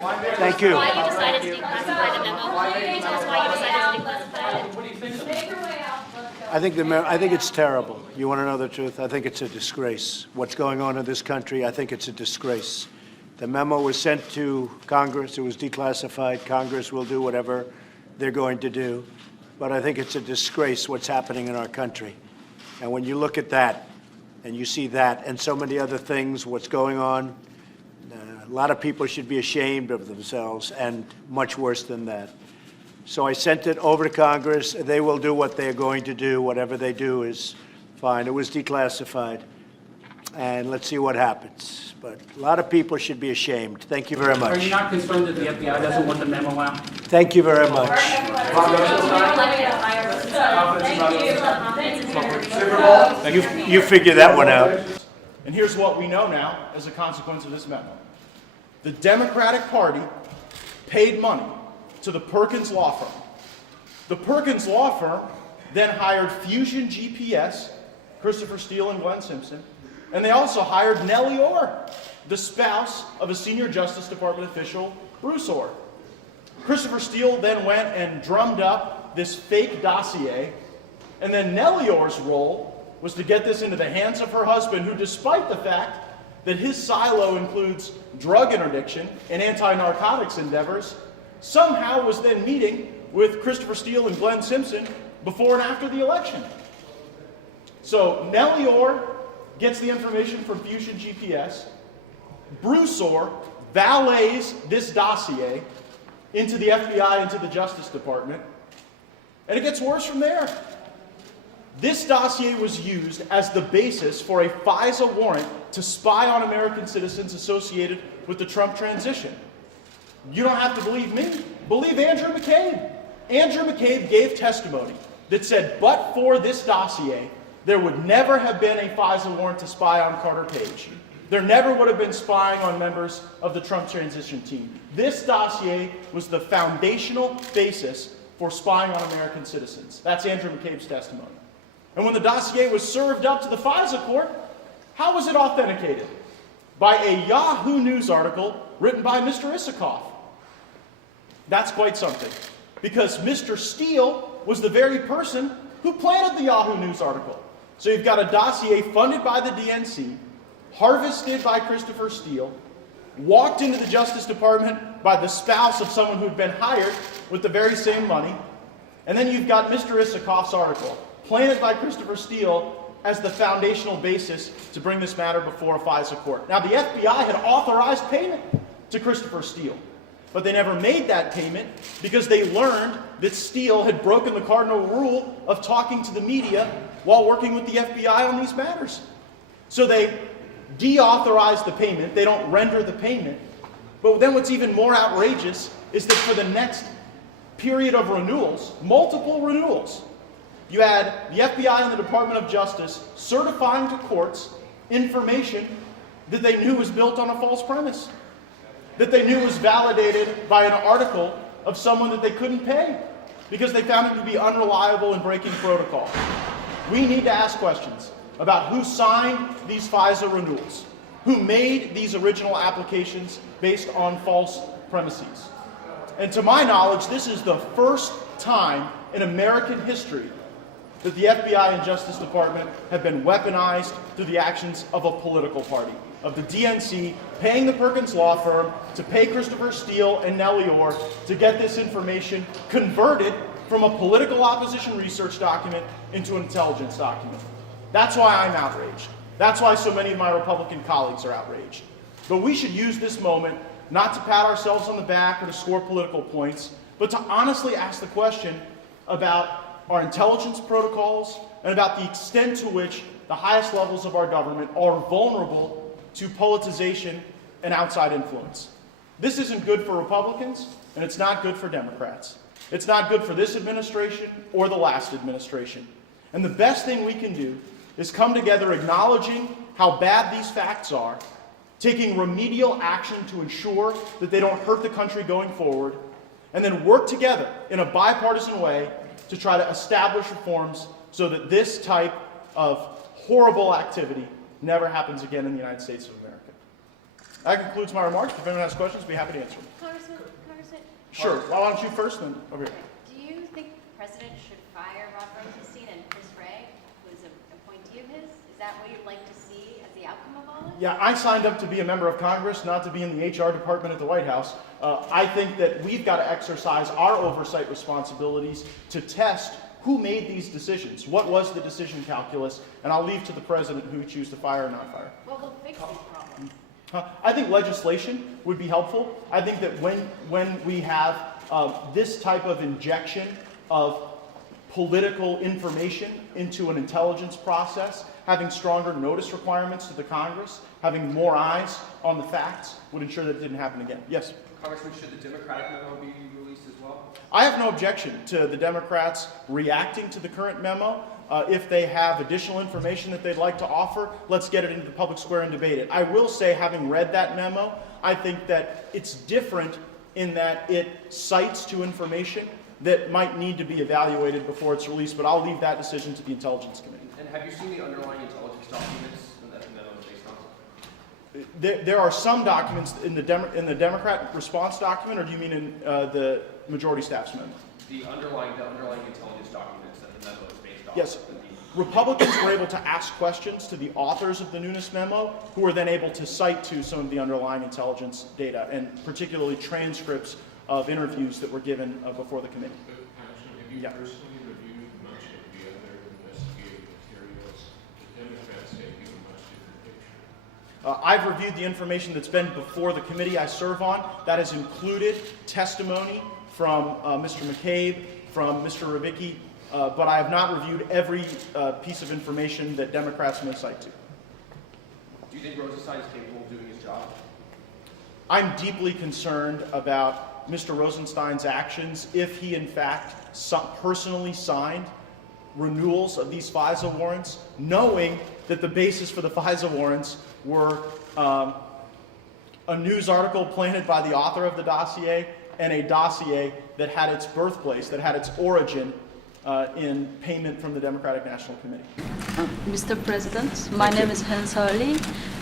Thank you. Why you decided to declassify the memo? Can you tell us why you decided to declassify it? What do you think of it? I think it's terrible. You want to know the truth? I think it's a disgrace. What's going on in this country, I think it's a disgrace. The memo was sent to Congress. It was declassified. Congress will do whatever they're going to do. But I think it's a disgrace what's happening in our country. And when you look at that, and you see that, and so many other things, what's going on, a lot of people should be ashamed of themselves, and much worse than that. So I sent it over to Congress. They will do what they're going to do. Whatever they do is fine. It was declassified. And let's see what happens. But a lot of people should be ashamed. Thank you very much. Are you not concerned that the FBI doesn't want the memo out? Thank you very much. You figure that one out. And here's what we know now as a consequence of this memo. The Democratic Party paid money to the Perkins law firm. The Perkins law firm then hired Fusion GPS, Christopher Steele and Glenn Simpson, and they also hired Nellie Orr, the spouse of a senior Justice Department official, Bruce Orr. Christopher Steele then went and drummed up this fake dossier, and then Nellie Orr's role was to get this into the hands of her husband, who, despite the fact that his silo includes drug interdiction and anti-narcotics endeavors, somehow was then meeting with Christopher Steele and Glenn Simpson before and after the election. So Nellie Orr gets the information from Fusion GPS. Bruce Orr valets this dossier into the FBI, into the Justice Department, and it gets worse from there. This dossier was used as the basis for a FISA warrant to spy on American citizens associated with the Trump transition. You don't have to believe me. Believe Andrew McCabe. Andrew McCabe gave testimony that said, but for this dossier, there would never have been a FISA warrant to spy on Carter Page. There never would have been spying on members of the Trump transition team. This dossier was the foundational basis for spying on American citizens. That's Andrew McCabe's testimony. And when the dossier was served up to the FISA court, how was it authenticated? By a Yahoo News article written by Mr. Isikoff. That's quite something, because Mr. Steele was the very person who planted the Yahoo News article. So you've got a dossier funded by the DNC, harvested by Christopher Steele, walked into the Justice Department by the spouse of someone who'd been hired with the very same money, and then you've got Mr. Isikoff's article, planted by Christopher Steele as the foundational basis to bring this matter before a FISA court. Now, the FBI had authorized payment to Christopher Steele, but they never made that payment because they learned that Steele had broken the cardinal rule of talking to the media while working with the FBI on these matters. So they deauthorize the payment. They don't render the payment. But then what's even more outrageous is that for the next period of renewals, multiple renewals, you had the FBI and the Department of Justice certifying to courts information that they knew was built on a false premise, that they knew was validated by an article of someone that they couldn't pay because they found it to be unreliable and breaking protocol. We need to ask questions about who signed these FISA renewals, who made these original applications based on false premises. And to my knowledge, this is the first time in American history that the FBI and Justice Department have been weaponized through the actions of a political party, of the DNC paying the Perkins law firm to pay Christopher Steele and Nellie Orr to get this information converted from a political opposition research document into an intelligence document. That's why I'm outraged. That's why so many of my Republican colleagues are outraged. But we should use this moment not to pat ourselves on the back or to score political points, but to honestly ask the question about our intelligence protocols and about the extent to which the highest levels of our government are vulnerable to politicization and outside influence. This isn't good for Republicans, and it's not good for Democrats. It's not good for this administration or the last administration. And the best thing we can do is come together acknowledging how bad these facts are, taking remedial action to ensure that they don't hurt the country going forward, and then work together in a bipartisan way to try to establish reforms so that this type of horrible activity never happens again in the United States of America. That concludes my remarks. If anyone has questions, I'd be happy to answer them. Congressman, Sure. Well, why don't you first, then over here. do you think the president should fire Rod Rosenstein and Chris Wray, who is an appointee of his? Is that what you'd like to see as the outcome of all this? Yeah, I signed up to be a member of Congress, not to be in the HR department at the White House. I think that we've got to exercise our oversight responsibilities to test who made these decisions. What was the decision calculus? And I'll leave to the president who choose to fire or not fire. Well, we'll fix these problems. I think legislation would be helpful. I think that when we have this type of injection of political information into an intelligence process, having stronger notice requirements to the Congress, having more eyes on the facts would ensure that it didn't happen again. Yes? Congressman, should the Democratic memo be released as well? I have no objection to the Democrats reacting to the current memo. If they have additional information that they'd like to offer, let's get it into the public square and debate it. I will say, having read that memo, I think that it's different in that it cites to information that might need to be evaluated before it's released, but I'll leave that decision to the Intelligence Committee. And have you seen the underlying intelligence documents that the memo is based on? There are some documents in the Democrat response document, or do you mean in the majority staff's memo? The underlying intelligence documents that the memo is based on. Yes. Republicans were able to ask questions to the authors of the Nunes Memo, who were then able to cite to some of the underlying intelligence data, and particularly transcripts of interviews that were given before the committee. Have you Yeah. personally reviewed much of the other investigative materials? The Democrats say you a much different picture. I've reviewed the information that's been before the committee I serve on. That has included testimony from Mr. McCabe, from Mr. Rivicki, but I have not reviewed every piece of information that Democrats may cite to. Do you think Rosenstein is capable of doing his job? I'm deeply concerned about Mr. Rosenstein's actions if he in fact personally signed renewals of these FISA warrants, knowing that the basis for the FISA warrants were a news article planted by the author of the dossier and a dossier that had its birthplace, that had its origin in payment from the Democratic National Committee. Mr. President, my name is Han Seoli,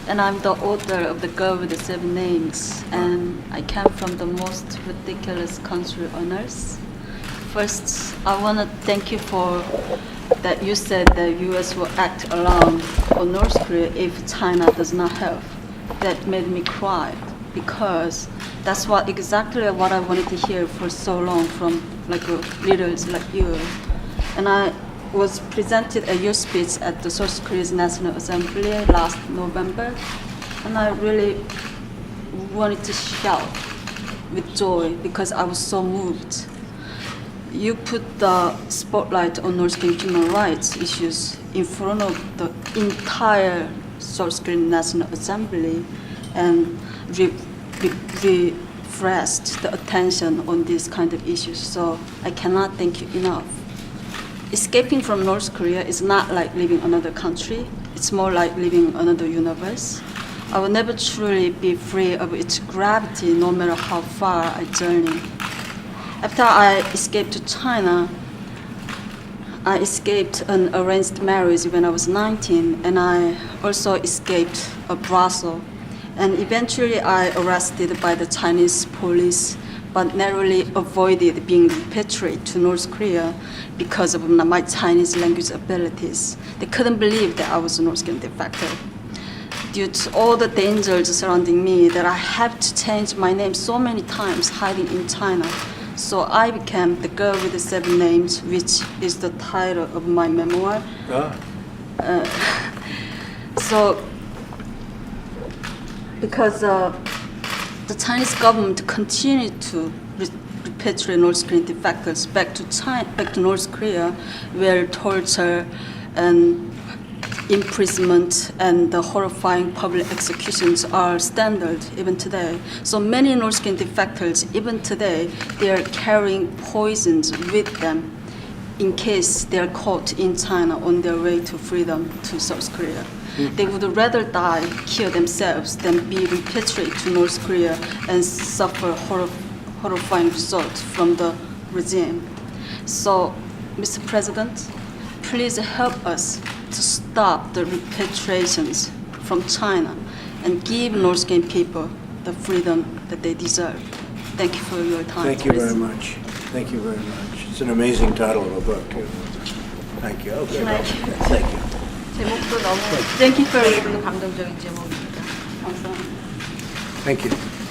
and I'm the author of The Girl with the Seven Names, and I came from the most ridiculous country on earth. First, I want to thank you for that you said the U.S. will act alone on North Korea if China does not help. That made me cry, because that's exactly what I wanted to hear for so long from leaders like you. And I was presented at your speech at the South Korea's National Assembly last November, and I really wanted to shout with joy because I was so moved. You put the spotlight on North Korean human rights issues in front of the entire South Korean National Assembly and refreshed the attention on these kind of issues. So I cannot thank you enough. Escaping from North Korea is not like leaving another country. It's more like leaving another universe. I will never truly be free of its gravity, no matter how far I journey. After I escaped to China, I escaped an arranged marriage when I was 19, and I also escaped a brothel. And eventually I arrested by the Chinese police, but narrowly avoided being repatriated to North Korea because of my Chinese language abilities. They couldn't believe that I was a North Korean defector. Due to all the dangers surrounding me, that I have to change my name so many times hiding in China. So I became The Girl with the Seven Names, which is the title of my memoir. Because the Chinese government continued to repatriate North Korean defectors back to North Korea, where torture and imprisonment and the horrifying public executions are standard even today. So many North Korean defectors, even today, they are carrying poisons with them in case they are caught in China on their way to freedom to South Korea. They would rather die, kill themselves, than be repatriated to North Korea and suffer horrifying results from the regime. So, Mr. President, please help us to stop the repatriations from China and give North Korean people the freedom that they deserve. Thank you for your time. Thank you very please. much. Thank you very much. It's an amazing title of a book, too. Thank you. Okay. Thank you. 제목도 너무 Thank you for 감동적인 제목입니다. 감사합니다. Thank you.